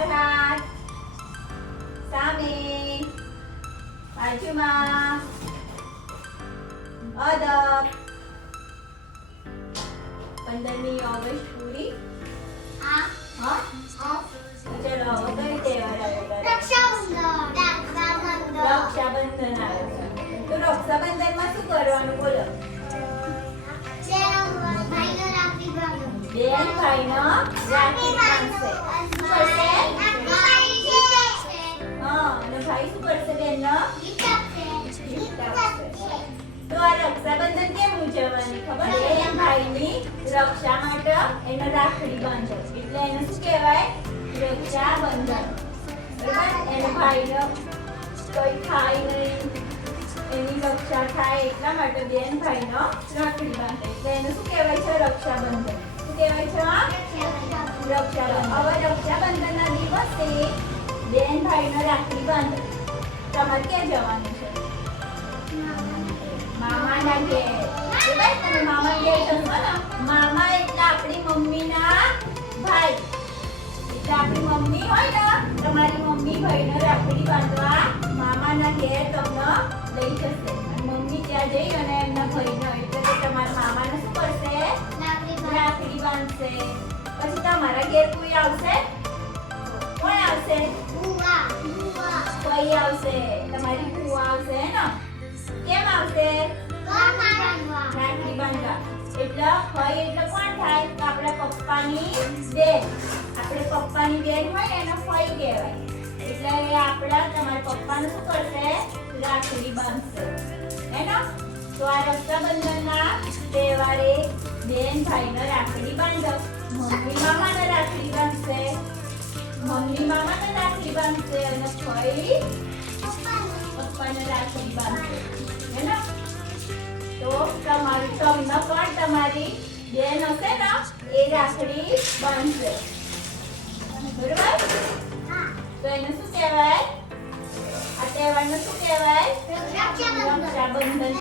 પનાટ સામે બાજુમાં અદબ પંદરમી ઓગસ્ટ પૂરી ચલો હવે કઈ તહેવાર આવે રક્ષાબંધન આવે તો રક્ષાબંધનમાં શું કરવાનું બોલો બાંધો બેન ભાઈનો રાખડી બાંધશે શું કરશે હા અને ભાઈ શું કરશે બેનનો તો આ રક્ષાબંધન કેમ ઉજવવાની ખબર? બેન ભાઈની રક્ષા માટે એને રાખડી બાંધો. એટલે એને શું કહેવાય? રક્ષાબંધન. બરાબર? એનો ભાઈનો કોઈ થાય નહીં. એની રક્ષા થાય એટલા માટે બેન ભાઈનો રાખડી બાંધે. એટલે એને શું કહેવાય છે? રક્ષાબંધન. મામાના ઘેર? તમે મામા ઘેર જશો ને? ભાઈ. એટલે હોય ને, તમારી મમ્મી ભાઈને શું કરશે? રાખડી બાંધશે. પછી તમારા ઘેર કોઈ આવશે? કોણ આવશે? રાખડી બાંધવા એટલે ભાઈ આપણા પપ્પાની બેન આપણે શું કરશે રાખડી બાંધશે હે ને તો આ રક્ષાબંધનના તહેવારે બેન ભાઈને રાખડી બાંધો મમ્મી મામાને રાખડી બાંધશે રાખડી બાંધશે અને ફઈ પપ્પાને રાખડી બાંધશે હે ને તો તમારી તમને પણ તમારી બેન હશે ને એ રાખડી બાંધશે બરોબર તો એને શું કહેવાય આ તહેવારને શું કહેવાય રક્ષાબંધન